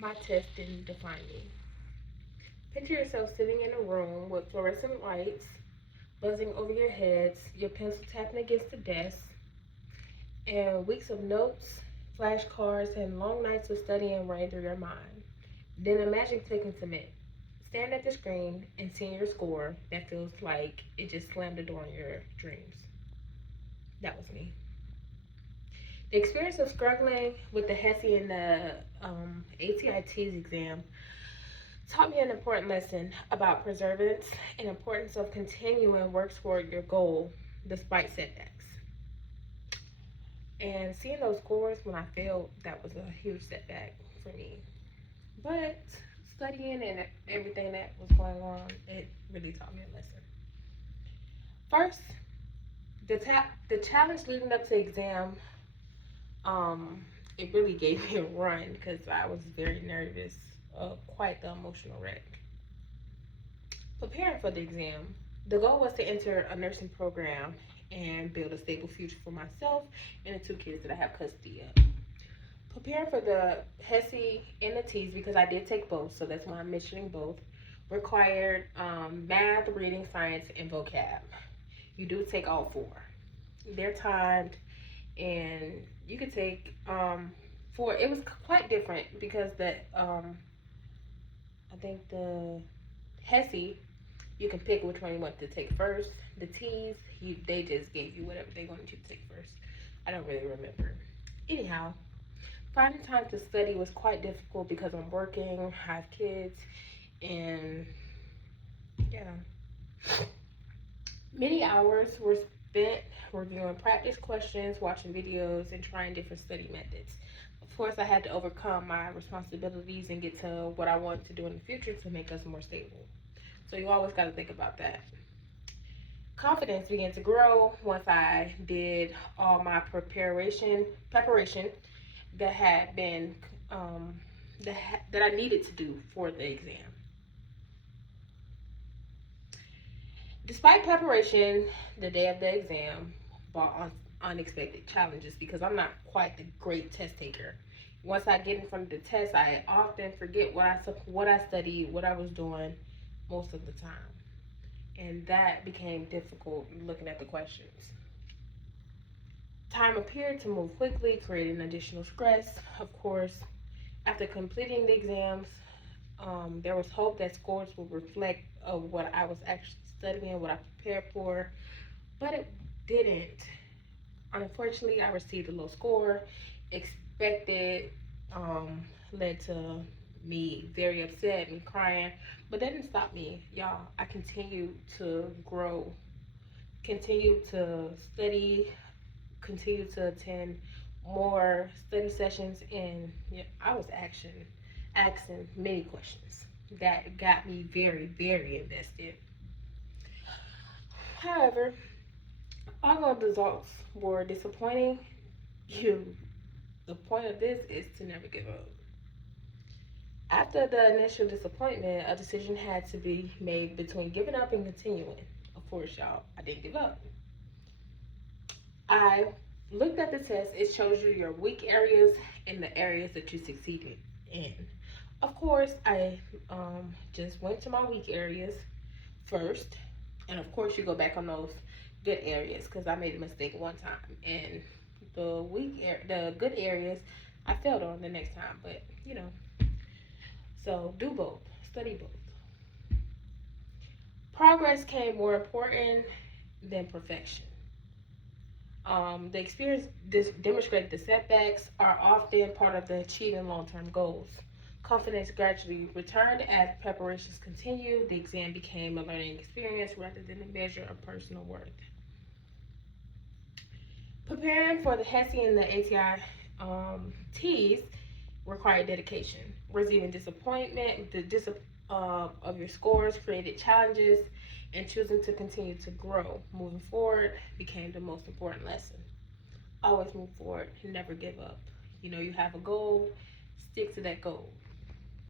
My test didn't define me. Picture yourself sitting in a room with fluorescent lights buzzing over your heads, your pencil tapping against the desk, and weeks of notes, flashcards, and long nights of studying running through your mind. Then imagine clicking submit. Stand at the screen and seeing your score that feels like it just slammed the door on your dreams. That was me. The experience of struggling with the HESI and the ATIT's exam taught me an important lesson about perseverance and importance of continuing work toward your goal despite setbacks. And seeing those scores when I failed, that was a huge setback for me. But studying and everything that was going on, it really taught me a lesson. First, the challenge leading up to exam, um, it really gave me a run because I was very nervous, quite the emotional wreck. Preparing for the exam, the goal was to enter a nursing program and build a stable future for myself and the two kids that I have custody of. Preparing for the HESI and the T's, because I did take both, so that's why I'm mentioning both, required math, reading, science, and vocab. You do take all four. They're timed, and you could take four. It was quite different because I think the HESI, you can pick which one you want to take first. The T's, they just gave you whatever they wanted you to take first. I don't really remember. Anyhow, finding time to study was quite difficult because I'm working, I have kids, and yeah. Many hours were spent reviewing practice questions, watching videos, and trying different study methods. Of course, I had to overcome my responsibilities and get to what I want to do in the future to make us more stable. So you always got to think about that. Confidence began to grow once I did all my preparation that had been um, that I needed to do for the exam. Despite preparation, the day of the exam brought on unexpected challenges because I'm not quite the great test taker. Once I get in front of the test, I often forget what I studied, what I was doing most of the time, and that became difficult looking at the questions. Time appeared to move quickly, creating additional stress. Of course, after completing the exams, there was hope that scores would reflect of what I was actually studying, what I prepared for, but it didn't. Unfortunately, I received a low score. Expected um, led to me very upset, me crying, but that didn't stop me, y'all. I continued to grow, continued to study, continued to attend more study sessions, and I was asking many questions that got me very, very invested. However, although the results were disappointing, you the point of this is to never give up. After the initial disappointment, a decision had to be made between giving up and continuing. Of course, y'all, I didn't give up. I looked at the test. It shows you your weak areas and the areas that you succeeded in. Of course, I just went to my weak areas first, and of course, you go back on those good areas because I made a mistake one time, and the good areas, I failed on the next time. But so do both, study both. Progress came more important than perfection. The experience demonstrated the setbacks are often part of the achieving long-term goals. Confidence gradually returned as preparations continued. The exam became a learning experience rather than a measure of personal worth. Preparing for the HESI and the ATI T's required dedication. Receiving disappointment, of your scores created challenges, and choosing to continue to grow, moving forward, became the most important lesson. Always move forward and never give up. You have a goal, stick to that goal.